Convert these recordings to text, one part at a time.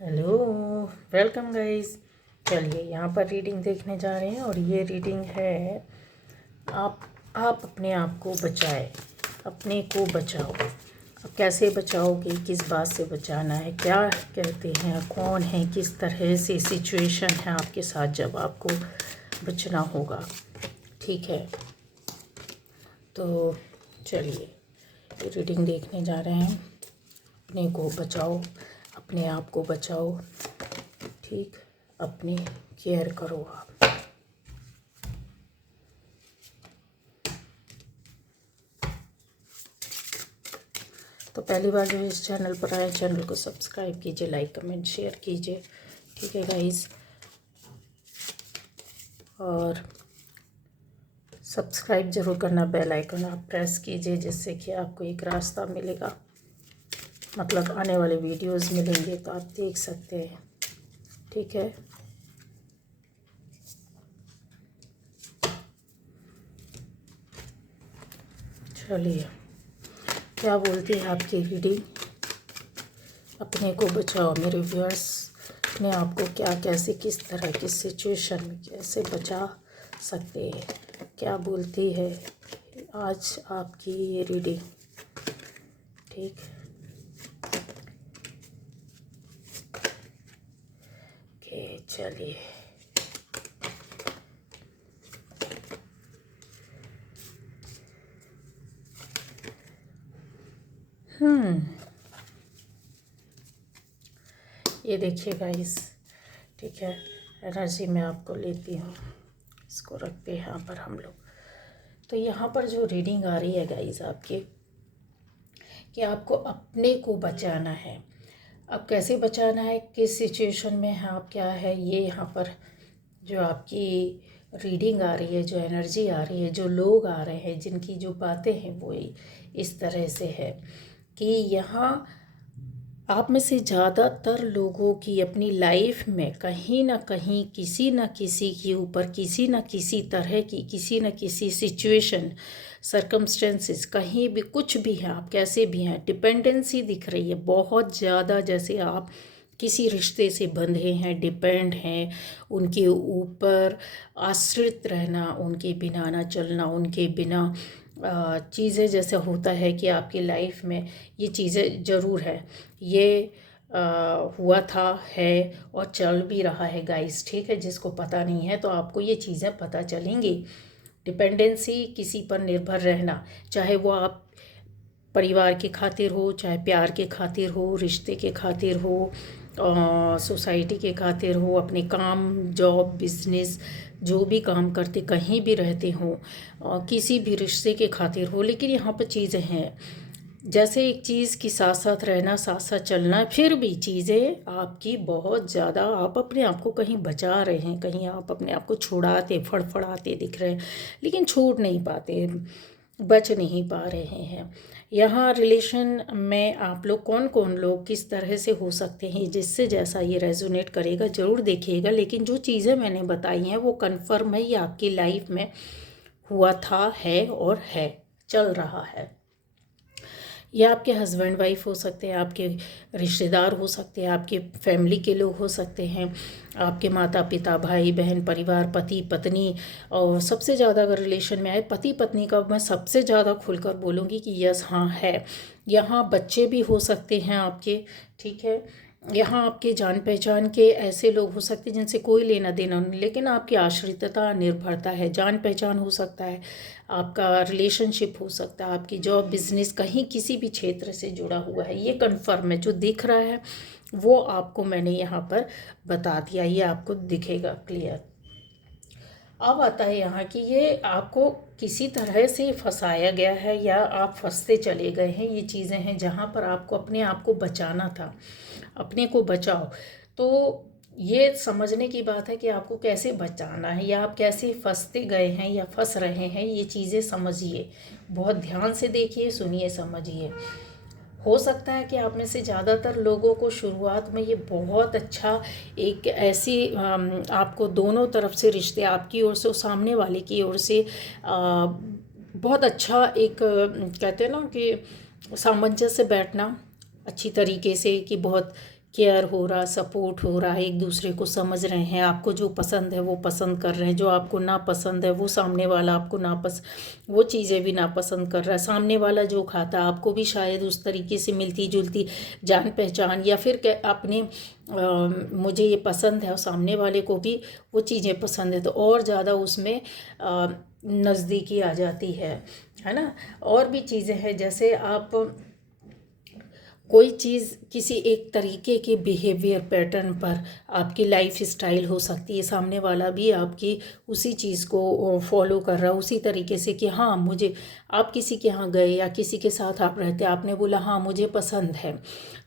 Hello, welcome guys. चलिए यहाँ पर रीडिंग देखने जा रहे हैं और ये रीडिंग है आप अपने आप को बचाए, अपने को बचाओ। अब कैसे बचाओगे, किस बात से बचाना है, क्या कहते हैं, कौन है, किस तरह से सिचुएशन है आपके साथ जब आपको बचना होगा। ठीक है, तो चलिए रीडिंग देखने जा रहे हैं। अपने को बचाओ, अपने आप को बचाओ। ठीक, अपनी केयर करो आप। तो पहली बार जो इस चैनल पर आए, चैनल को सब्सक्राइब कीजिए, लाइक कमेंट शेयर कीजिए। ठीक है गाइस, और सब्सक्राइब ज़रूर करना, बेल आइकन आप प्रेस कीजिए, जिससे कि आपको एक रास्ता मिलेगा, मतलब आने वाले वीडियोस मिलेंगे तो आप देख सकते हैं। ठीक है, चलिए क्या बोलती है आपकी रीडिंग। अपने को बचाओ मेरे व्यूअर्स, अपने आप को क्या, कैसे, किस तरह की सिचुएशन में कैसे बचा सकते हैं, क्या बोलती है आज आपकी ये रीडिंग। ठीक, ओके चलिए। ये देखिए गाइस, ठीक है, एनर्जी में आपको लेती हूँ, इसको रखते हैं यहाँ पर हम लोग। तो यहाँ पर जो रीडिंग आ रही है गाइस आपके, कि आपको अपने को बचाना है। अब कैसे बचाना है, किस सिचुएशन में है आप, क्या है, ये यहाँ पर जो आपकी रीडिंग आ रही है, जो एनर्जी आ रही है, जो लोग आ रहे हैं, जिनकी जो बातें हैं वो इस तरह से है कि यहाँ आप में से ज़्यादातर लोगों की अपनी लाइफ में कहीं ना कहीं किसी न किसी के ऊपर, किसी न किसी तरह की, किसी न किसी सिचुएशन, सरकमस्टेंसेस, कहीं भी कुछ भी है, आप कैसे भी हैं, डिपेंडेंसी दिख रही है बहुत ज़्यादा। जैसे आप किसी रिश्ते से बंधे हैं, डिपेंड हैं, उनके ऊपर आश्रित रहना, उनके बिना ना चलना, उनके बिना चीज़ें, जैसे होता है कि आपकी लाइफ में ये चीज़ें ज़रूर है, ये हुआ था, है और चल भी रहा है गाइस। ठीक है, जिसको पता नहीं है तो आपको ये चीज़ें पता चलेंगी। डिपेंडेंसी, किसी पर निर्भर रहना, चाहे वो आप परिवार के खातिर हो, चाहे प्यार के खातिर हो, रिश्ते के खातिर हो, सोसाइटी के खातिर हो, अपने काम, जॉब, बिजनेस, जो भी काम करते, कहीं भी रहते हो, किसी भी रिश्ते के खातिर हो। लेकिन यहाँ पर चीज़ें हैं, जैसे एक चीज़ के साथ साथ रहना, साथ साथ चलना, फिर भी चीज़ें आपकी बहुत ज़्यादा, आप अपने आप को कहीं बचा रहे हैं, कहीं आप अपने आप को छुड़ाते, फड़फड़ाते दिख रहे हैं, लेकिन छूट नहीं पाते, बच नहीं पा रहे हैं। यहाँ रिलेशन में आप लोग, कौन कौन लोग किस तरह से हो सकते हैं, जिससे जैसा ये रेजोनेट करेगा ज़रूर देखिएगा। लेकिन जो चीज़ें मैंने बताई हैं वो कन्फर्म है, ये आपकी लाइफ में हुआ था, है और है, चल रहा है। ये आपके हस्बैंड वाइफ हो सकते हैं, आपके रिश्तेदार हो सकते हैं, आपके फैमिली के लोग हो सकते हैं, आपके माता पिता, भाई बहन, परिवार, पति पत्नी। और सबसे ज़्यादा अगर रिलेशन में आए पति पत्नी का, मैं सबसे ज़्यादा खुलकर बोलूँगी कि यस, हाँ है। यहाँ बच्चे भी हो सकते हैं आपके। ठीक है, यहाँ आपके जान पहचान के ऐसे लोग हो सकते हैं जिनसे कोई लेना देना नहीं, लेकिन आपकी आश्रितता, निर्भरता है। जान पहचान हो सकता है, आपका रिलेशनशिप हो सकता है, आपकी जॉब, बिजनेस, कहीं किसी भी क्षेत्र से जुड़ा हुआ है, ये कन्फर्म है। जो दिख रहा है वो आपको मैंने यहाँ पर बता दिया, ये आपको दिखेगा क्लियर। अब आता है यहाँ कि ये आपको किसी तरह से फंसाया गया है, या आप फंसते चले गए हैं। ये चीज़ें हैं जहाँ पर आपको अपने आप को बचाना था, अपने को बचाओ। तो ये समझने की बात है कि आपको कैसे बचाना है, या आप कैसे फंसते गए हैं या फंस रहे हैं, ये चीज़ें समझिए, बहुत ध्यान से देखिए, सुनिए, समझिए। हो सकता है कि आप में से ज़्यादातर लोगों को शुरुआत में ये बहुत अच्छा, एक ऐसी आपको दोनों तरफ से रिश्ते, आपकी ओर से और सामने वाले की ओर से बहुत अच्छा एक कहते हैं ना कि सामंजस्य बैठना अच्छी तरीके से, कि बहुत केयर हो रहा, सपोर्ट हो रहा है, एक दूसरे को समझ रहे हैं, आपको जो पसंद है वो पसंद कर रहे हैं, जो आपको ना पसंद है वो सामने वाला आपको वो चीज़ें भी नापसंद कर रहा है, सामने वाला जो खाता है आपको भी शायद उस तरीके से मिलती जुलती जान पहचान, या फिर अपने मुझे ये पसंद है और सामने वाले को भी वो चीज़ें पसंद है, तो और ज़्यादा उसमें नज़दीकी आ जाती है ना। और भी चीज़ें हैं, जैसे आप कोई चीज़ किसी एक तरीके के बिहेवियर पैटर्न पर आपकी लाइफ स्टाइल हो सकती है, सामने वाला भी आपकी उसी चीज़ को फॉलो कर रहा है उसी तरीके से, कि हाँ मुझे, आप किसी के यहाँ गए या किसी के साथ आप रहते, आपने बोला हाँ मुझे पसंद है,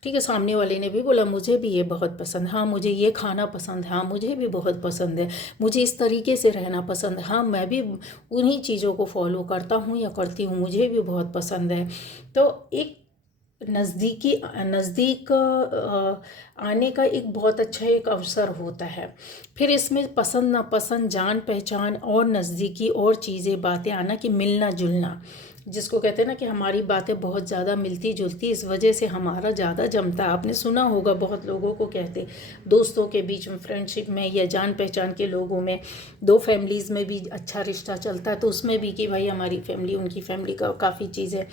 ठीक है, सामने वाले ने भी बोला मुझे भी ये बहुत पसंद, हाँ मुझे ये खाना पसंद है, हाँ मुझे भी बहुत पसंद है, मुझे इस तरीके से रहना पसंद है, हाँ मैं भी उन्हीं चीज़ों को फॉलो करता हूँ या करती हूँ, मुझे भी बहुत पसंद है। तो एक नज़दीक आने का एक बहुत अच्छा एक अवसर होता है। फिर इसमें पसंद नापसंद, जान पहचान और नज़दीकी और चीज़ें बातें आना, कि मिलना जुलना, जिसको कहते हैं ना कि हमारी बातें बहुत ज़्यादा मिलती जुलती, इस वजह से हमारा ज़्यादा जमता है। आपने सुना होगा बहुत लोगों को कहते, दोस्तों के बीच में, फ्रेंडशिप में या जान पहचान के लोगों में, दो फैमिलीज़ में भी अच्छा रिश्ता चलता है तो उसमें भी कि भाई हमारी फैमिली उनकी फैमिली का काफ़ी चीज़ें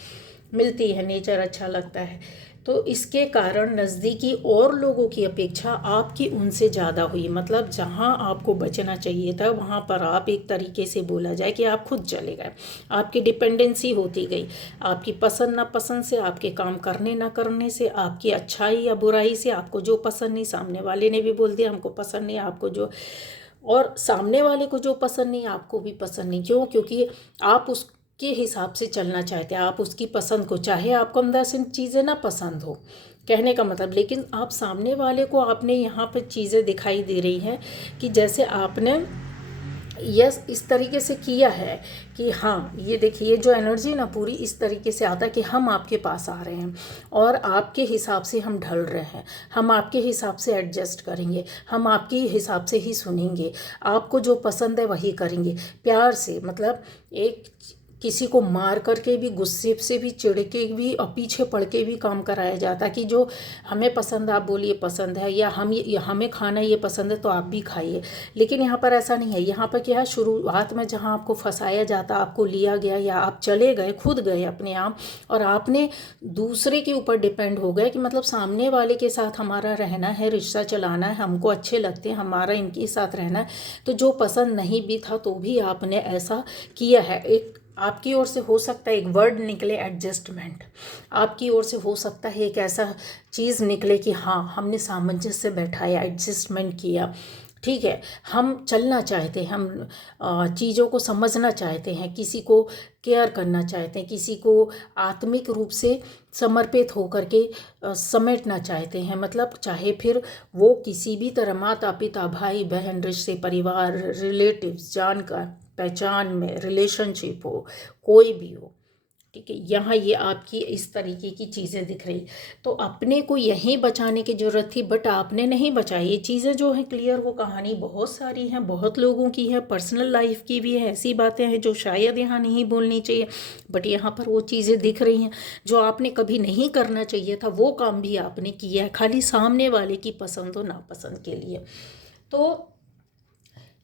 मिलती है, नेचर अच्छा लगता है। तो इसके कारण नज़दीकी और लोगों की अपेक्षा आपकी उनसे ज़्यादा हुई, मतलब जहाँ आपको बचना चाहिए था वहाँ पर आप, एक तरीके से बोला जाए कि आप खुद चले गए, आपकी डिपेंडेंसी होती गई, आपकी पसंद नापसंद से, आपके काम करने ना करने से, आपकी अच्छाई या बुराई से, आपको जो पसंद नहीं, सामने वाले ने भी बोल दिया हमको पसंद नहीं, आपको जो, और सामने वाले को जो पसंद नहीं आपको भी पसंद नहीं। क्यों? क्योंकि आप उसके हिसाब से चलना चाहते हैं, आप उसकी पसंद को, चाहे आपको अंदर से चीज़ें ना पसंद हो, कहने का मतलब, लेकिन आप सामने वाले को, आपने यहाँ पर चीज़ें दिखाई दे रही हैं कि जैसे आपने यस इस तरीके से किया है कि हाँ ये देखिए, ये जो एनर्जी ना पूरी इस तरीके से आता है कि हम आपके पास आ रहे हैं और आपके हिसाब से हम ढल रहे हैं, हम आपके हिसाब से एडजस्ट करेंगे, हम आपके हिसाब से ही सुनेंगे, आपको जो पसंद है वही करेंगे, प्यार से, मतलब एक किसी को मार करके भी, गुस्से से भी, चिढ़ के भी और पीछे पड़ के भी काम कराया जाता है कि जो हमें पसंद, आप बोलिए पसंद है, या हमें खाना ये पसंद है तो आप भी खाइए। लेकिन यहाँ पर ऐसा नहीं है। यहाँ पर क्या है, शुरुआत में जहाँ आपको फंसाया जाता, आपको लिया गया, या आप चले गए, खुद गए अपने आप, और आपने दूसरे के ऊपर डिपेंड हो गए कि मतलब सामने वाले के साथ हमारा रहना है, रिश्ता चलाना है, हमको अच्छे लगते हैं, हमारा इनके साथ रहना है, तो जो पसंद नहीं भी था तो भी आपने ऐसा किया है। एक आपकी ओर से हो सकता है एक वर्ड निकले एडजस्टमेंट, आपकी ओर से हो सकता है एक ऐसा चीज़ निकले कि हाँ हमने सामंजस्य बैठाया, एडजस्टमेंट किया, ठीक है, हम चलना चाहते हैं, हम चीज़ों को समझना चाहते हैं, किसी को केयर करना चाहते हैं, किसी को आत्मिक रूप से समर्पित होकर के समेटना चाहते हैं, मतलब चाहे फिर वो किसी भी तरह, माता पिता, भाई बहन, रिश्ते, परिवार, रिलेटिव्स, जानकार पहचान में, रिलेशनशिप हो, कोई भी हो, ठीक है, यहाँ ये आपकी इस तरीके की चीज़ें दिख रही। तो अपने को यहीं बचाने की ज़रूरत थी, बट आपने नहीं बचाई। ये चीज़ें जो हैं क्लियर, वो कहानी बहुत सारी हैं, बहुत लोगों की है, पर्सनल लाइफ की भी है, ऐसी बातें हैं जो शायद यहाँ नहीं बोलनी चाहिए, बट यहाँ पर वो चीज़ें दिख रही हैं जो आपने कभी नहीं करना चाहिए था, वो काम भी आपने किया है, खाली सामने वाले की पसंद और नापसंद के लिए। तो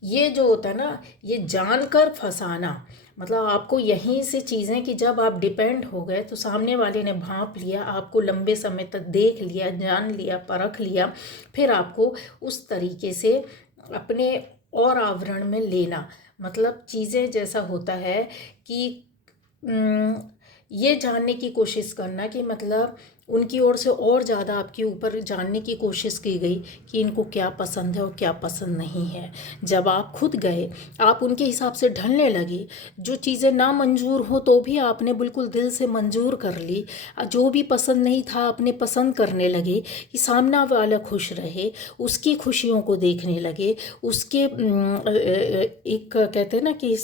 ये जो होता है ना, ये जानकर फंसाना, मतलब आपको यहीं से चीज़ें कि जब आप डिपेंड हो गए तो सामने वाले ने भांप लिया, आपको लंबे समय तक देख लिया, जान लिया, परख लिया, फिर आपको उस तरीके से अपने और आवरण में लेना, मतलब चीज़ें जैसा होता है कि ये जानने की कोशिश करना कि मतलब उनकी ओर से और ज़्यादा आपके ऊपर जानने की कोशिश की गई कि इनको क्या पसंद है और क्या पसंद नहीं है। जब आप खुद गए, आप उनके हिसाब से ढलने लगी, जो चीज़ें ना मंजूर हो तो भी आपने बिल्कुल दिल से मंजूर कर ली, जो भी पसंद नहीं था आपने पसंद करने लगे कि सामना वाला खुश रहे, उसकी खुशियों को देखने लगे, उसके एक कहते हैं ना कि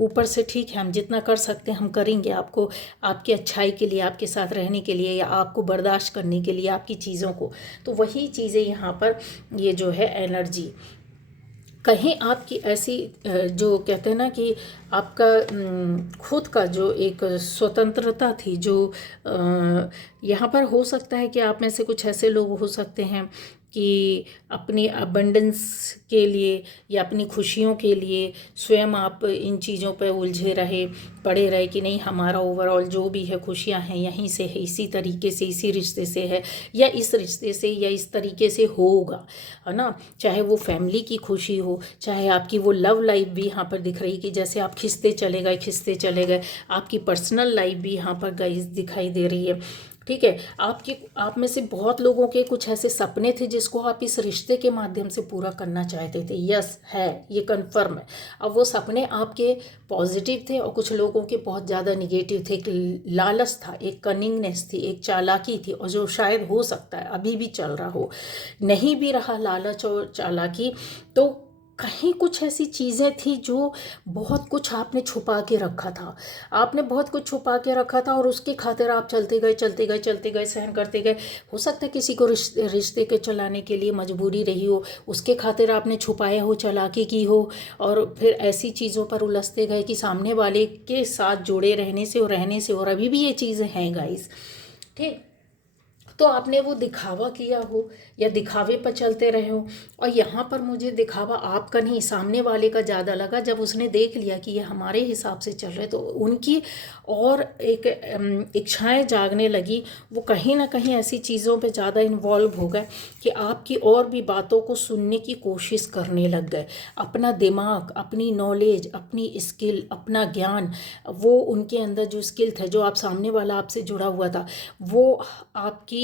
ऊपर से ठीक है हम जितना कर सकते हैं हम करेंगे, आपको आपकी अच्छाई के लिए, आपके साथ रहने के लिए, या आपको बर्दाश्त करने के लिए आपकी चीज़ों को। तो वही चीज़ें यहाँ पर ये जो है एनर्जी कहीं आपकी ऐसी जो कहते हैं ना कि आपका खुद का जो एक स्वतंत्रता थी, जो यहाँ पर हो सकता है कि आप में से कुछ ऐसे लोग हो सकते हैं कि अपनी अबंडेंस के लिए या अपनी खुशियों के लिए स्वयं आप इन चीज़ों पर उलझे रहे, पड़े रहे कि नहीं, हमारा ओवरऑल जो भी है खुशियाँ हैं यहीं से है, इसी तरीके से, इसी रिश्ते से है, या इस रिश्ते से या इस तरीके से होगा, है ना। चाहे वो फैमिली की खुशी हो, चाहे आपकी वो लव लाइफ भी यहाँ पर दिख रही कि जैसे आप खिंचते चले गए, आपकी पर्सनल लाइफ भी यहाँ पर गाइस दिखाई दे रही है। ठीक है, आप में से बहुत लोगों के कुछ ऐसे सपने थे जिसको आप इस रिश्ते के माध्यम से पूरा करना चाहते थे। यस है, ये कंफर्म है। अब वो सपने आपके पॉजिटिव थे और कुछ लोगों के बहुत ज़्यादा निगेटिव थे। एक लालच था, एक कनिंगनेस थी, एक चालाकी थी, और जो शायद हो सकता है अभी भी चल रहा हो। नहीं भी रहा लालच और चालाकी, तो कहीं कुछ ऐसी चीज़ें थी जो बहुत कुछ आपने छुपा के रखा था। आपने बहुत कुछ छुपा के रखा था और उसके खातिर आप चलते गए, सहन करते गए। हो सकता है किसी को रिश्ते के चलाने के लिए मजबूरी रही हो, उसके खातिर आपने छुपाया हो, चालाकी की हो, और फिर ऐसी चीज़ों पर उलझते गए कि सामने वाले के साथ जुड़े रहने से और अभी भी ये चीज़ें हैं गाइस। ठीक, तो आपने वो दिखावा किया हो या दिखावे पर चलते रहे हो। और यहाँ पर मुझे दिखावा आपका नहीं, सामने वाले का ज़्यादा लगा। जब उसने देख लिया कि ये हमारे हिसाब से चल रहे, तो उनकी और एक इच्छाएं जागने लगी। वो कहीं ना कहीं ऐसी चीज़ों पे ज़्यादा इन्वॉल्व हो गए कि आपकी और भी बातों को सुनने की कोशिश करने लग गए। अपना दिमाग, अपनी नॉलेज, अपनी स्किल, अपना ज्ञान, वो उनके अंदर जो स्किल था, जो आप सामने वाला आपसे जुड़ा हुआ था, वो आपकी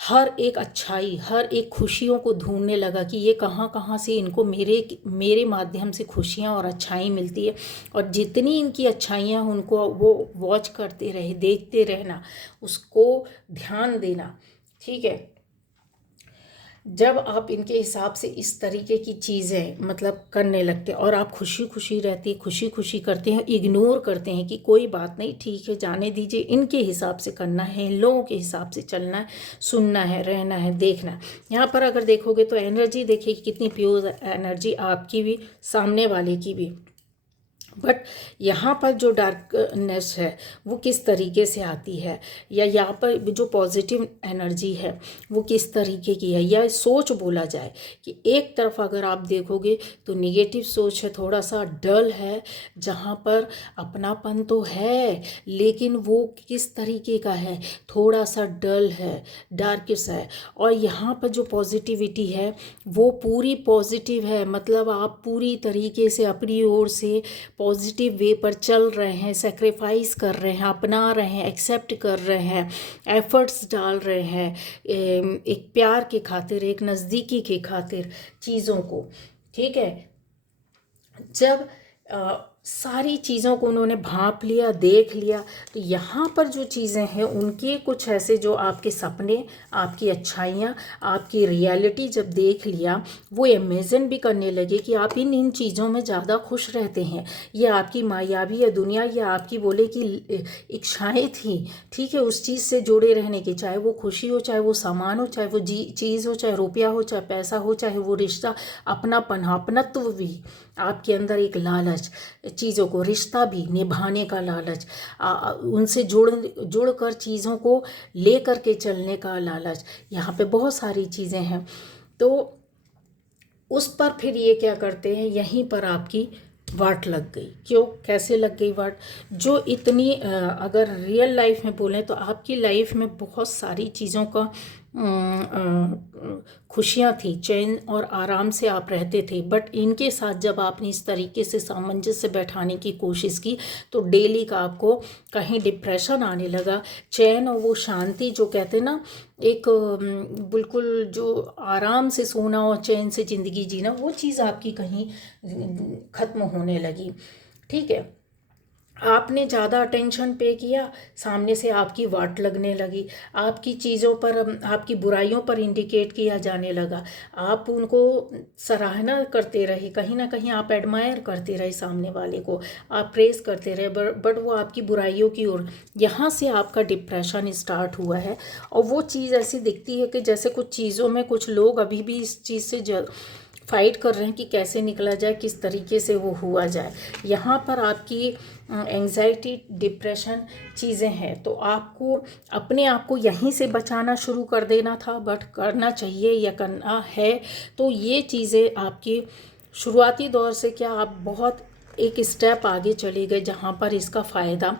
हर एक अच्छाई, हर एक खुशियों को ढूंढने लगा कि ये कहाँ कहाँ से इनको मेरे माध्यम से खुशियाँ और अच्छाई मिलती है। और जितनी इनकी अच्छाइयाँ उनको वो वॉच करते रहे, देखते रहना, उसको ध्यान देना। ठीक है, जब आप इनके हिसाब से इस तरीके की चीज़ें मतलब करने लगते हैं और आप खुशी खुशी रहती है, खुशी खुशी करते हैं, इग्नोर करते हैं कि कोई बात नहीं, ठीक है, जाने दीजिए, इनके हिसाब से करना है, इन लोगों के हिसाब से चलना है, सुनना है, रहना है, देखना है। यहाँ पर अगर देखोगे तो एनर्जी देखिए कितनी प्योर एनर्जी, आपकी भी, सामने वाले की भी। बट यहाँ पर जो डार्कनेस है वो किस तरीके से आती है, या यहाँ पर जो पॉजिटिव एनर्जी है वो किस तरीके की है, या सोच बोला जाए कि एक तरफ अगर आप देखोगे तो निगेटिव सोच है, थोड़ा सा डल है, जहाँ पर अपनापन तो है लेकिन वो किस तरीके का है, थोड़ा सा डल है, डार्किश है। और यहाँ पर जो पॉजिटिविटी है वो पूरी पॉजिटिव है, मतलब आप पूरी तरीके से अपनी ओर से पॉजिटिव वे पर चल रहे हैं, सेक्रीफाइस कर रहे हैं, अपना रहे हैं, एक्सेप्ट कर रहे हैं, एफर्ट्स डाल रहे हैं, एक प्यार के खातिर, एक नज़दीकी के खातिर चीज़ों को। ठीक है, जब सारी चीज़ों को उन्होंने भांप लिया, देख लिया, तो यहाँ पर जो चीज़ें हैं उनके कुछ ऐसे जो आपके सपने, आपकी अच्छाइयाँ, आपकी रियलिटी जब देख लिया, वो इमेजिन भी करने लगे कि आप इन चीज़ों में ज़्यादा खुश रहते हैं। ये आपकी मायावी या दुनिया या आपकी बोले कि इच्छाएँ थी, ठीक है, उस चीज़ से जुड़े रहने की, चाहे वो खुशी हो, चाहे वो सामान हो, चाहे वो चीज़ हो, चाहे रुपया हो, चाहे पैसा हो, चाहे वो रिश्ता, अपनापन, अपनत्व भी, आपके अंदर एक लालच, चीज़ों को, रिश्ता भी निभाने का लालच, उनसे जुड़ कर चीज़ों को ले कर के चलने का लालच, यहाँ पे बहुत सारी चीज़ें हैं। तो उस पर फिर ये क्या करते हैं, यहीं पर आपकी वाट लग गई। क्यों, कैसे लग गई वाट? जो इतनी अगर रियल लाइफ में बोलें तो आपकी लाइफ में बहुत सारी चीज़ों का खुशियाँ थी, चैन और आराम से आप रहते थे। बट इनके साथ जब आपने इस तरीके से सामंजस्य बैठाने की कोशिश की तो डेली का आपको कहीं डिप्रेशन आने लगा। चैन और वो शांति जो कहते ना, एक बिल्कुल जो आराम से सोना और चैन से ज़िंदगी जीना, वो चीज़ आपकी कहीं ख़त्म होने लगी। ठीक है, आपने ज़्यादा अटेंशन पे किया, सामने से आपकी वाट लगने लगी, आपकी चीज़ों पर, आपकी बुराइयों पर इंडिकेट किया जाने लगा, आप उनको सराहना करते रहे, कहीं ना कहीं आप एडमायर करते रहे सामने वाले को, आप प्रेस करते रहे, बट वो आपकी बुराइयों की ओर, यहाँ से आपका डिप्रेशन स्टार्ट हुआ है। और वो चीज़ ऐसी दिखती है कि जैसे कुछ चीज़ों में कुछ लोग अभी भी इस चीज़ से फाइट कर रहे हैं कि कैसे निकला जाए, किस तरीके से वो हुआ जाए। यहाँ पर आपकी एंग्जाइटी, डिप्रेशन चीज़ें हैं, तो आपको अपने आप को यहीं से बचाना शुरू कर देना था, बट करना चाहिए या करना है। तो ये चीज़ें आपकी शुरुआती दौर से क्या आप बहुत एक स्टेप आगे चले गए, जहाँ पर इसका फ़ायदा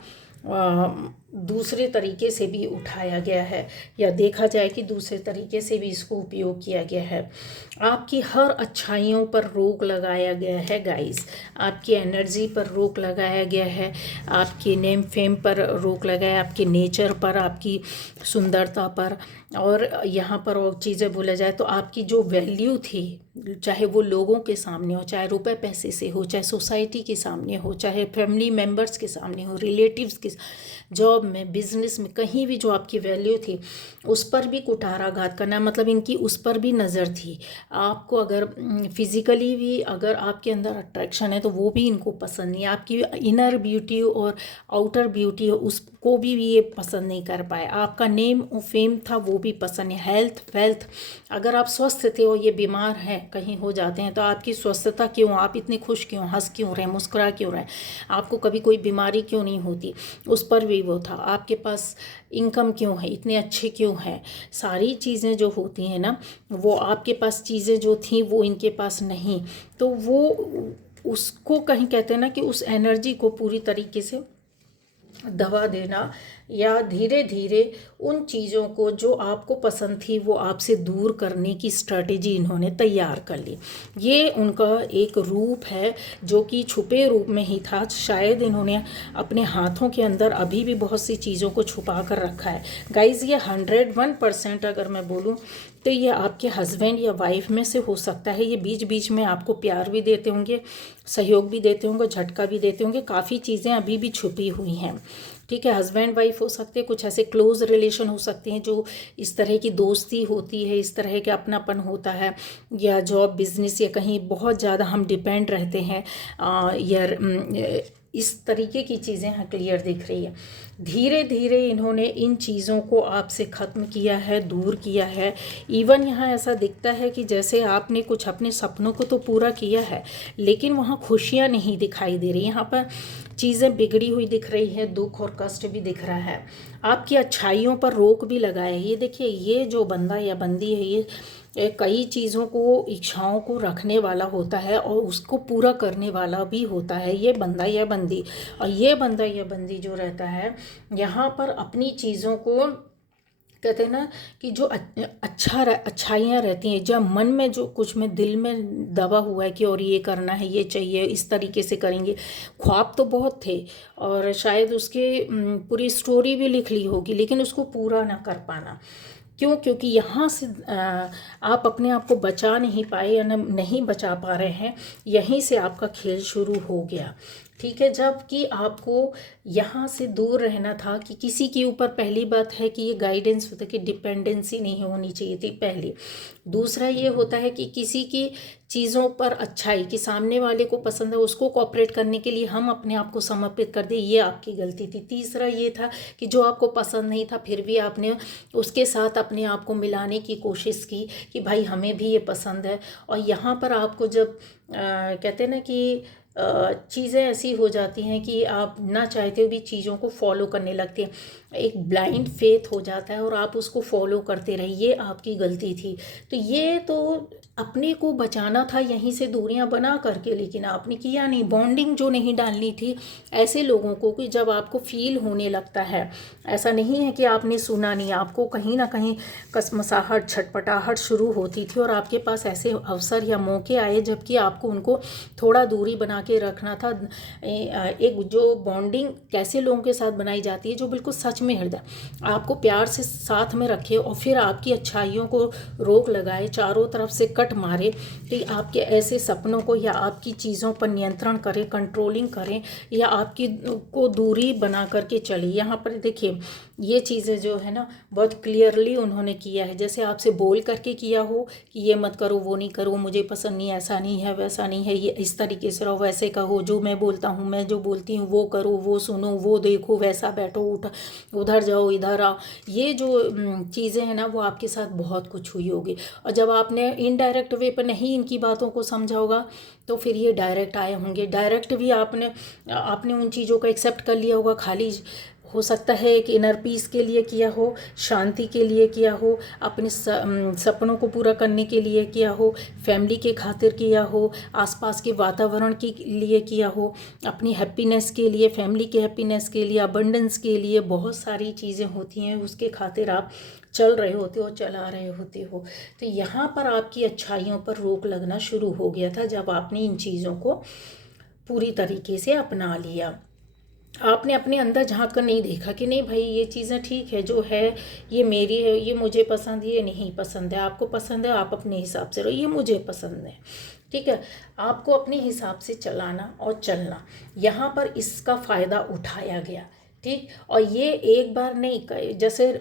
दूसरे तरीके से भी उठाया गया है, या देखा जाए कि दूसरे तरीके से भी इसको उपयोग किया गया है। आपकी हर अच्छाइयों पर रोक लगाया गया है गाइस, आपकी एनर्जी पर रोक लगाया गया है, आपकी नेम फेम पर रोक लगाया, आपके नेचर पर, आपकी सुंदरता पर। और यहाँ पर और चीज़ें बोला जाए तो आपकी जो वैल्यू थी, चाहे वो लोगों के सामने हो, चाहे रुपए पैसे से हो, चाहे सोसाइटी के सामने हो, चाहे फैमिली मेम्बर्स के सामने हो, रिलेटिव्स के, जॉब में, बिजनेस में, कहीं भी जो आपकी वैल्यू थी उस पर भी कुठाराघात करना, मतलब इनकी उस पर भी नज़र थी। आपको अगर फिज़िकली भी अगर आपके अंदर अट्रैक्शन है तो वो भी इनको पसंद नहीं है। आपकी इनर ब्यूटी और आउटर ब्यूटी उसको भी ये पसंद नहीं कर पाए। आपका नेम और फेम था वो भी पसंद है। हेल्थ, वेल्थ, अगर आप स्वस्थ थे और ये बीमार हैं, कहीं हो जाते हैं, तो आपकी स्वस्थता क्यों, आप इतने खुश क्यों, हंस क्यों रहे, मुस्कुरा क्यों रहे, आपको कभी कोई बीमारी क्यों नहीं होती, उस पर भी वो था। आपके पास इनकम क्यों है, इतने अच्छे क्यों हैं, सारी चीज़ें जो होती हैं ना, वो आपके पास चीज़ें जो थी वो इनके पास नहीं। तो वो उसको कहीं कहते हैं ना कि उस एनर्जी को पूरी तरीके से दबा देना, या धीरे धीरे उन चीज़ों को जो आपको पसंद थी वो आपसे दूर करने की स्ट्रैटेजी इन्होंने तैयार कर ली। ये उनका एक रूप है जो कि छुपे रूप में ही था। शायद इन्होंने अपने हाथों के अंदर अभी भी बहुत सी चीज़ों को छुपा कर रखा है गाइज़। ये 101% अगर मैं बोलूँ तो ये आपके हस्बैंड या वाइफ में से हो सकता है। ये बीच बीच में आपको प्यार भी देते होंगे, सहयोग भी देते होंगे, झटका भी देते होंगे, काफ़ी चीज़ें अभी भी छुपी हुई हैं। ठीक है, हस्बैंड वाइफ हो सकते हैं, कुछ ऐसे क्लोज रिलेशन हो सकते हैं जो इस तरह की दोस्ती होती है, इस तरह के अपनापन होता है, या जॉब, बिजनेस, या कहीं बहुत ज़्यादा हम डिपेंड रहते हैं, या इस तरीके की चीज़ें हैं, क्लियर दिख रही है। धीरे धीरे इन्होंने इन चीज़ों को आपसे ख़त्म किया है, दूर किया है। इवन यहाँ ऐसा दिखता है कि जैसे आपने कुछ अपने सपनों को तो पूरा किया है, लेकिन वहाँ खुशियाँ नहीं दिखाई दे रही। यहाँ पर चीज़ें बिगड़ी हुई दिख रही है, दुख और कष्ट भी दिख रहा है। आपकी अच्छाइयों पर रोक भी लगाया है। ये देखिए, ये जो बंदा या बंदी है, ये कई चीज़ों को, इच्छाओं को रखने वाला होता है और उसको पूरा करने वाला भी होता है ये बंदा या बंदी। और ये बंदा या बंदी जो रहता है, यहाँ पर अपनी चीज़ों को कहते हैं ना कि जो अच्छाइयाँ रहती हैं, जब मन में जो कुछ में दिल में दबा हुआ है कि और ये करना है, ये चाहिए, इस तरीके से करेंगे। ख्वाब तो बहुत थे और शायद उसके पूरी स्टोरी भी लिख ली होगी, लेकिन उसको पूरा ना कर पाना। क्यों? क्योंकि यहाँ से आप अपने आप को बचा नहीं पाए या नहीं बचा पा रहे हैं। यहीं से आपका खेल शुरू हो गया। ठीक है, जबकि आपको यहाँ से दूर रहना था कि किसी के ऊपर, पहली बात है कि ये गाइडेंस होता है कि डिपेंडेंसी नहीं होनी चाहिए थी पहली। दूसरा ये होता है कि किसी की चीज़ों पर अच्छाई, कि सामने वाले को पसंद है, उसको कोऑपरेट करने के लिए हम अपने आप को समर्पित कर दें, ये आपकी गलती थी। तीसरा ये था कि जो आपको पसंद नहीं था फिर भी आपने उसके साथ अपने आप को मिलाने की कोशिश की कि भाई हमें भी ये पसंद है। और यहाँ पर आपको जब कहते हैं ना कि चीज़ें ऐसी हो जाती हैं कि आप ना चाहते हुए भी चीज़ों को फॉलो करने लगते हैं, एक ब्लाइंड फेथ हो जाता है और आप उसको फॉलो करते रहे, ये आपकी गलती थी। तो ये तो अपने को बचाना था यहीं से दूरियां बना करके, लेकिन आपने किया नहीं। बॉन्डिंग जो नहीं डालनी थी ऐसे लोगों को कि जब आपको फील होने लगता है, ऐसा नहीं है कि आपने सुना नहीं, आपको कहीं ना कहीं कसमसाहट, छटपटाहट शुरू होती थी और आपके पास ऐसे अवसर या मौके आए जबकि आपको उनको थोड़ा दूरी बना के रखना था। एक जो बॉन्डिंग कैसे लोगों के साथ बनाई जाती है, जो बिल्कुल सच में हृदय आपको प्यार से साथ में रखे और फिर आपकी अच्छाइयों को रोक लगाए, चारों तरफ से कट मारे, कि आपके ऐसे सपनों को या आपकी चीज़ों पर नियंत्रण करें, कंट्रोलिंग करें, या आपकी को दूरी बना करके चले। यहाँ पर देखिए, ये चीज़ें जो है ना बहुत क्लियरली उन्होंने किया है, जैसे आपसे बोल करके किया हो कि ये मत करो, वो नहीं करो, मुझे पसंद नहीं, ऐसा नहीं है, वैसा नहीं है, ये इस तरीके से रहो, वैसे वैसे कहो, जो मैं बोलता हूँ, मैं जो बोलती हूँ वो करो, वो सुनो, वो देखो, वैसा बैठो, उधर जाओ, इधर आओ। ये जो चीज़ें हैं ना, वो आपके साथ बहुत कुछ हुई होगी। और जब आपने इनडायरेक्ट वे पर नहीं इनकी बातों को समझा होगा, तो फिर ये डायरेक्ट आए होंगे। डायरेक्ट भी आपने आपने उन चीज़ों को एक्सेप्ट कर लिया होगा, खाली हो सकता है एक इनर पीस के लिए किया हो, शांति के लिए किया हो, अपने सपनों को पूरा करने के लिए किया हो, फैमिली के खातिर किया हो, आसपास के वातावरण के लिए किया हो, अपनी हैप्पीनेस के लिए, फैमिली के हैप्पीनेस के लिए, अबंडेंस के लिए। बहुत सारी चीज़ें होती हैं, उसके खातिर आप चल रहे होते हो, चला रहे होते हो। तो यहाँ पर आपकी अच्छाइयों पर रोक लगना शुरू हो गया था जब आपने इन चीज़ों को पूरी तरीके से अपना लिया। आपने अपने अंदर झांक कर नहीं देखा कि नहीं भाई ये चीज़ें ठीक है, जो है ये मेरी है, ये मुझे पसंद, ये नहीं पसंद है। आपको पसंद है, आप अपने हिसाब से रहो, ये मुझे पसंद है, ठीक है। आपको अपने हिसाब से चलाना और चलना, यहाँ पर इसका फ़ायदा उठाया गया, ठीक। और ये एक बार नहीं, जैसे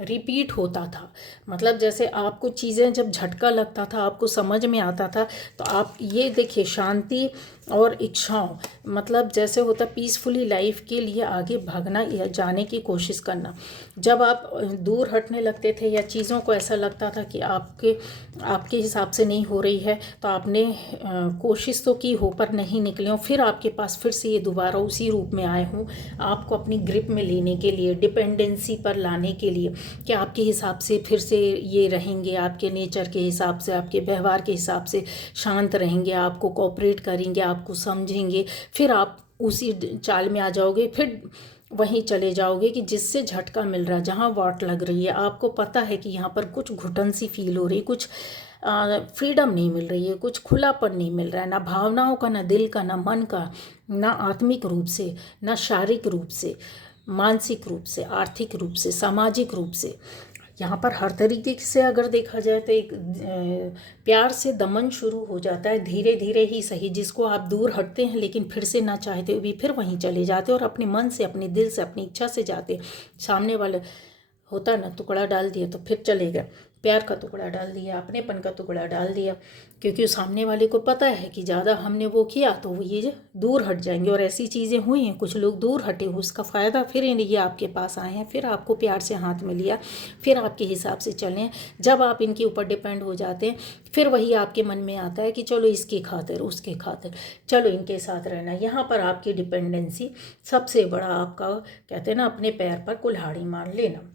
रिपीट होता था। मतलब जैसे आपको चीज़ें जब झटका लगता था, आपको समझ में आता था, तो आप ये देखिए, शांति और इच्छाओं, मतलब जैसे होता पीसफुली लाइफ के लिए आगे भागना या जाने की कोशिश करना। जब आप दूर हटने लगते थे या चीज़ों को ऐसा लगता था कि आपके हिसाब से नहीं हो रही है, तो आपने कोशिश तो की हो पर नहीं निकले हो, फिर आपके पास फिर से ये दोबारा उसी रूप में आए हों, आपको अपनी ग्रिप में लेने के लिए, डिपेंडेंसी पर लाने के लिए, कि आपके हिसाब से फिर से ये रहेंगे, आपके नेचर के हिसाब से, आपके व्यवहार के हिसाब से शांत रहेंगे, आपको कोऑपरेट करेंगे, आपको समझेंगे। फिर आप उसी चाल में आ जाओगे, फिर वहीं चले जाओगे कि जिससे झटका मिल रहा है, जहाँ वाट लग रही है, आपको पता है कि यहाँ पर कुछ घुटन सी फील हो रही, कुछ फ्रीडम नहीं मिल रही है, कुछ खुलापन नहीं मिल रहा है, ना भावनाओं का, ना दिल का, ना मन का, ना आत्मिक रूप से, ना शारीरिक रूप से, मानसिक रूप से, आर्थिक रूप से, सामाजिक रूप से। यहाँ पर हर तरीके से अगर देखा जाए तो एक प्यार से दमन शुरू हो जाता है, धीरे धीरे ही सही, जिसको आप दूर हटते हैं लेकिन फिर से ना चाहते हुए भी फिर वहीं चले जाते और अपने मन से, अपने दिल से, अपनी इच्छा से जाते। सामने वाले होता ना, टुकड़ा डाल दिया तो फिर चले गए, प्यार का टुकड़ा डाल दिया, अपनेपन का टुकड़ा डाल दिया, क्योंकि सामने वाले को पता है कि ज़्यादा हमने वो किया तो वो ये दूर हट जाएंगे। और ऐसी चीज़ें हुई हैं, कुछ लोग दूर हटे हुए, उसका फ़ायदा फिर ये आपके पास आए हैं, फिर आपको प्यार से हाथ में लिया, फिर आपके हिसाब से चलें। जब आप इनके ऊपर डिपेंड हो जाते हैं, फिर वही आपके मन में आता है कि चलो इसके खातिर, उसके खातिर, चलो इनके साथ रहना। यहाँ पर आपकी डिपेंडेंसी सबसे बड़ा आपका, कहते हैं ना, अपने पैर पर कुल्हाड़ी मार लेना।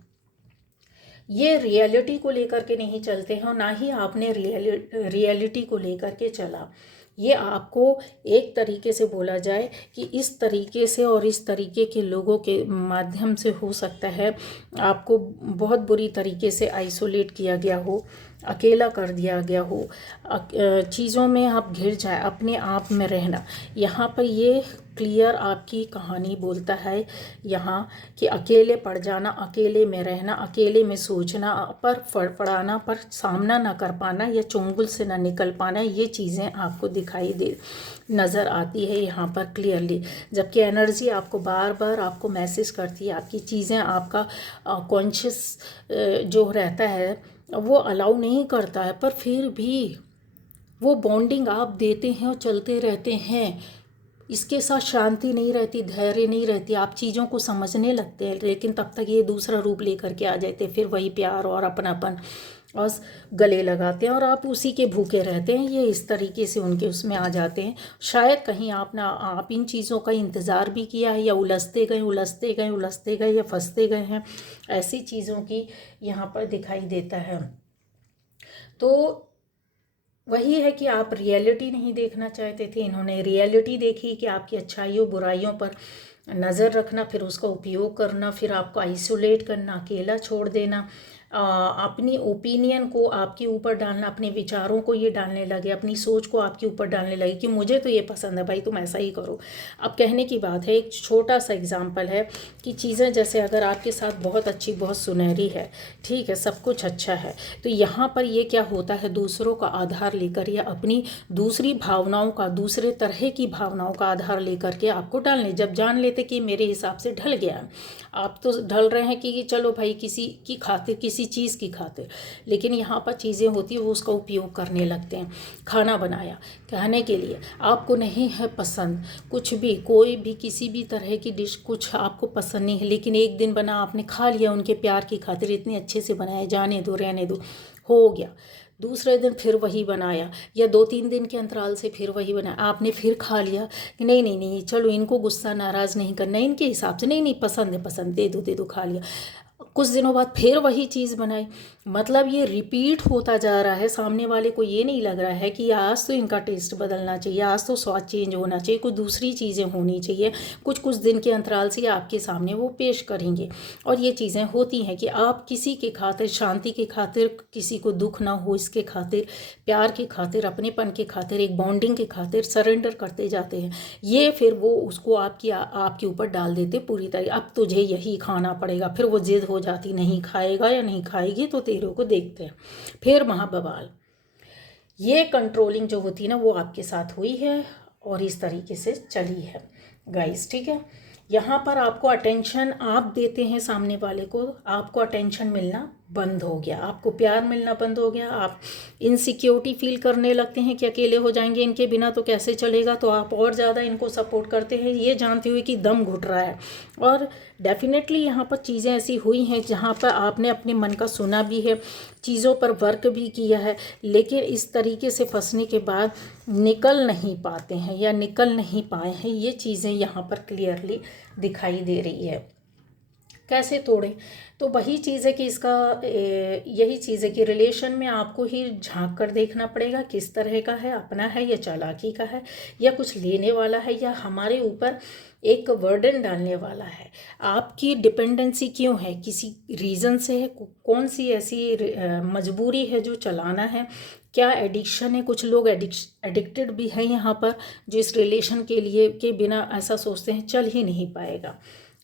ये रियलिटी को लेकर के नहीं चलते हैं, और ना ही आपने रियलिटी को लेकर के चला। ये आपको एक तरीके से बोला जाए कि इस तरीके से और इस तरीके के लोगों के माध्यम से हो सकता है आपको बहुत बुरी तरीके से आइसोलेट किया गया हो, अकेला कर दिया गया हो, चीज़ों में आप घिर जाए, अपने आप में रहना। यहाँ पर ये क्लियर आपकी कहानी बोलता है यहाँ कि अकेले पड़ जाना, अकेले में रहना, अकेले में सोचना, पर फड़फड़ाना, पर सामना ना कर पाना या चुंगल से ना निकल पाना, ये चीज़ें आपको दिखाई दे नज़र आती है यहाँ पर क्लियरली। जबकि एनर्जी आपको बार बार आपको मैसेज करती है, आपकी चीज़ें, आपका कॉन्शियस जो रहता है वो अलाउ नहीं करता है, पर फिर भी वो बॉन्डिंग आप देते हैं और चलते रहते हैं। इसके साथ शांति नहीं रहती, धैर्य नहीं रहती, आप चीज़ों को समझने लगते हैं, लेकिन तब तक ये दूसरा रूप लेकर के आ जाते हैं, फिर वही प्यार और अपनापन और गले लगाते हैं और आप उसी के भूखे रहते हैं। ये इस तरीके से उनके उसमें आ जाते हैं। शायद कहीं आप इन चीज़ों का इंतज़ार भी किया है, या उलझते गए या फंसते गए हैं, ऐसी चीज़ों की यहाँ पर दिखाई देता है। तो वही है कि आप रियलिटी नहीं देखना चाहते थे, इन्होंने रियलिटी देखी कि आपकी अच्छाइयों बुराइयों पर नज़र रखना, फिर उसका उपयोग करना, फिर आपको आइसोलेट करना, अकेला छोड़ देना, अपनी ओपिनियन को आपके ऊपर डालना, अपने विचारों को ये डालने लगे, अपनी सोच को आपके ऊपर डालने लगे कि मुझे तो ये पसंद है भाई, तुम ऐसा ही करो। अब कहने की बात है, एक छोटा सा एग्जांपल है कि चीज़ें जैसे अगर आपके साथ बहुत अच्छी, बहुत सुनहरी है, ठीक है, सब कुछ अच्छा है, तो यहाँ पर ये क्या होता है, दूसरों का आधार लेकर या अपनी दूसरी भावनाओं का, दूसरे तरह की भावनाओं का आधार लेकर के आपको डालने, जब जान लेते कि मेरे हिसाब से ढल गया, आप तो ढल रहे हैं कि चलो भाई किसी की खातिर, किसी किसी चीज़ की खातिर, लेकिन यहाँ पर चीज़ें होती है वो उसका उपयोग करने लगते हैं। खाना बनाया खाने के लिए, आपको नहीं है पसंद कुछ भी, कोई भी किसी भी तरह की डिश कुछ आपको पसंद नहीं है, लेकिन एक दिन बना आपने खा लिया उनके प्यार की खातिर, इतने अच्छे से बनाया, जाने दो रहने दो, हो गया। दूसरे दिन फिर वही बनाया या 2-3 दिन के अंतराल से फिर वही बनाया, आपने फिर खा लिया कि नहीं नहीं नहीं चलो इनको गुस्सा नाराज़ नहीं करना, इनके हिसाब से नहीं नहीं पसंद है पसंद, दे दो खा लिया। कुछ दिनों बाद फिर वही चीज़ बनाई, मतलब ये रिपीट होता जा रहा है। सामने वाले को ये नहीं लग रहा है कि आज तो इनका टेस्ट बदलना चाहिए, आज तो स्वाद चेंज होना चाहिए, कुछ दूसरी चीज़ें होनी चाहिए। कुछ दिन के अंतराल से आपके सामने वो पेश करेंगे। और ये चीज़ें होती हैं कि आप किसी के खातिर, शांति के खातिर, किसी को दुख ना हो इसके खातिर, प्यार की खातिर, अपनेपन के खातिर, एक बॉन्डिंग के खातिर सरेंडर करते जाते हैं। ये फिर वो उसको आपके ऊपर डाल देते पूरी तरह, अब तुझे यही खाना पड़ेगा। फिर वो जिद हो जाती, नहीं खाएगा या नहीं खाएगी तो तेरे को देखते हैं, फिर महाबवाल। ये कंट्रोलिंग जो होती है ना वो आपके साथ हुई है और इस तरीके से चली है गाइस, ठीक है। यहाँ पर आपको अटेंशन आप देते हैं सामने वाले को, आपको अटेंशन मिलना बंद हो गया, आपको प्यार मिलना बंद हो गया, आप इनसिक्योरिटी फील करने लगते हैं कि अकेले हो जाएंगे, इनके बिना तो कैसे चलेगा, तो आप और ज़्यादा इनको सपोर्ट करते हैं, ये जानते हुए कि दम घुट रहा है। और डेफिनेटली यहाँ पर चीज़ें ऐसी हुई हैं जहाँ पर आपने अपने मन का सुना भी है, चीज़ों पर वर्क भी किया है, लेकिन इस तरीके से फंसने के बाद निकल नहीं पाते हैं या निकल नहीं पाए हैं। ये चीज़ें यहाँ पर क्लियरली दिखाई दे रही है। कैसे तोड़ें, तो वही चीज़ है कि इसका यही चीज़ है कि रिलेशन में आपको ही झांक कर देखना पड़ेगा किस तरह का है, अपना है या चालाकी का है, या कुछ लेने वाला है, या हमारे ऊपर एक वर्डन डालने वाला है। आपकी डिपेंडेंसी क्यों है, किसी रीज़न से है, कौन सी ऐसी मजबूरी है जो चलाना है, क्या एडिक्शन है। कुछ लोग एडिक्टेड भी हैं यहाँ पर, जो इस रिलेशन के लिए के बिना ऐसा सोचते हैं चल ही नहीं पाएगा,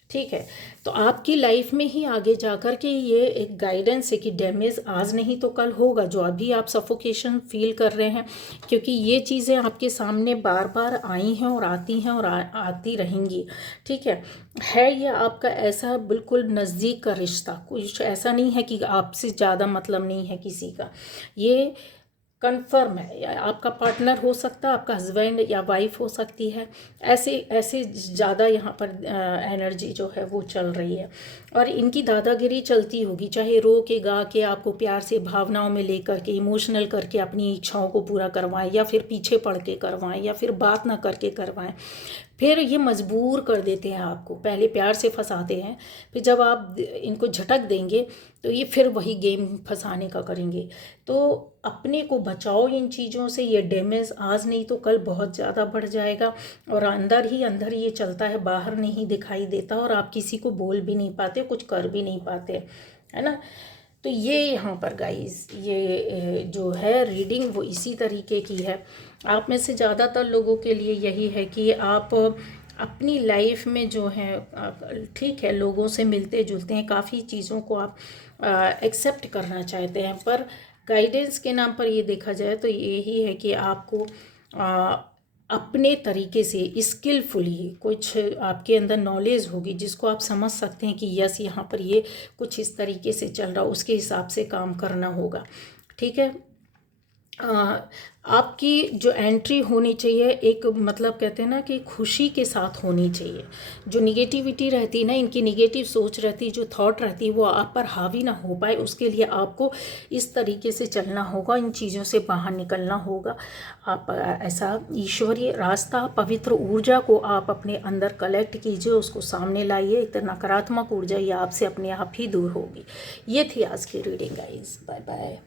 ठीक है। तो आपकी लाइफ में ही आगे जाकर के ये एक गाइडेंस है कि डैमेज आज नहीं तो कल होगा, जो अभी आप सफोकेशन फील कर रहे हैं, क्योंकि ये चीज़ें आपके सामने बार बार आई हैं और आती हैं और आती रहेंगी, ठीक है। ये आपका ऐसा बिल्कुल नज़दीक का रिश्ता, कुछ ऐसा नहीं है कि आपसे ज़्यादा मतलब नहीं है किसी का, ये कन्फर्म है। या आपका पार्टनर हो सकता है, आपका हस्बैंड या वाइफ हो सकती है, ऐसे ज़्यादा यहाँ पर एनर्जी जो है वो चल रही है। और इनकी दादागिरी चलती होगी, चाहे रो के गा के आपको प्यार से भावनाओं में लेकर के इमोशनल करके अपनी इच्छाओं को पूरा करवाएं, या फिर पीछे पड़ के करवाएं, या फिर बात ना करके करवाएं। फिर ये मजबूर कर देते हैं आपको, पहले प्यार से फंसाते हैं, फिर जब आप इनको झटक देंगे तो ये फिर वही गेम फंसाने का करेंगे। तो अपने को बचाओ इन चीज़ों से, ये डैमेज आज नहीं तो कल बहुत ज़्यादा बढ़ जाएगा, और अंदर ही अंदर ये चलता है, बाहर नहीं दिखाई देता, और आप किसी को बोल भी नहीं पाते, कुछ कर भी नहीं पाते, है ना। तो ये यहाँ पर गाइस ये जो है रीडिंग वो इसी तरीके की है। आप में से ज़्यादातर लोगों के लिए यही है कि आप अपनी लाइफ में जो है ठीक है लोगों से मिलते जुलते हैं, काफ़ी चीज़ों को आप एक्सेप्ट करना चाहते हैं, पर गाइडेंस के नाम पर ये देखा जाए तो यही है कि आपको अपने तरीके से स्किलफुली कुछ आपके अंदर नॉलेज होगी जिसको आप समझ सकते हैं कि यस यहाँ पर ये कुछ इस तरीके से चल रहा, उसके हिसाब से काम करना होगा, ठीक है। आपकी जो एंट्री होनी चाहिए एक मतलब कहते हैं ना कि खुशी के साथ होनी चाहिए। जो निगेटिविटी रहती है ना, इनकी निगेटिव सोच रहती है, जो थॉट रहती है, वो आप पर हावी ना हो पाए, उसके लिए आपको इस तरीके से चलना होगा, इन चीज़ों से बाहर निकलना होगा। आप ऐसा ईश्वरीय रास्ता, पवित्र ऊर्जा को आप अपने अंदर कलेक्ट कीजिए, उसको सामने लाइए, इतना नकारात्मक ऊर्जा ये आपसे अपने आप ही दूर होगी। ये थी आज की रीडिंग गाइस, बाय बाय।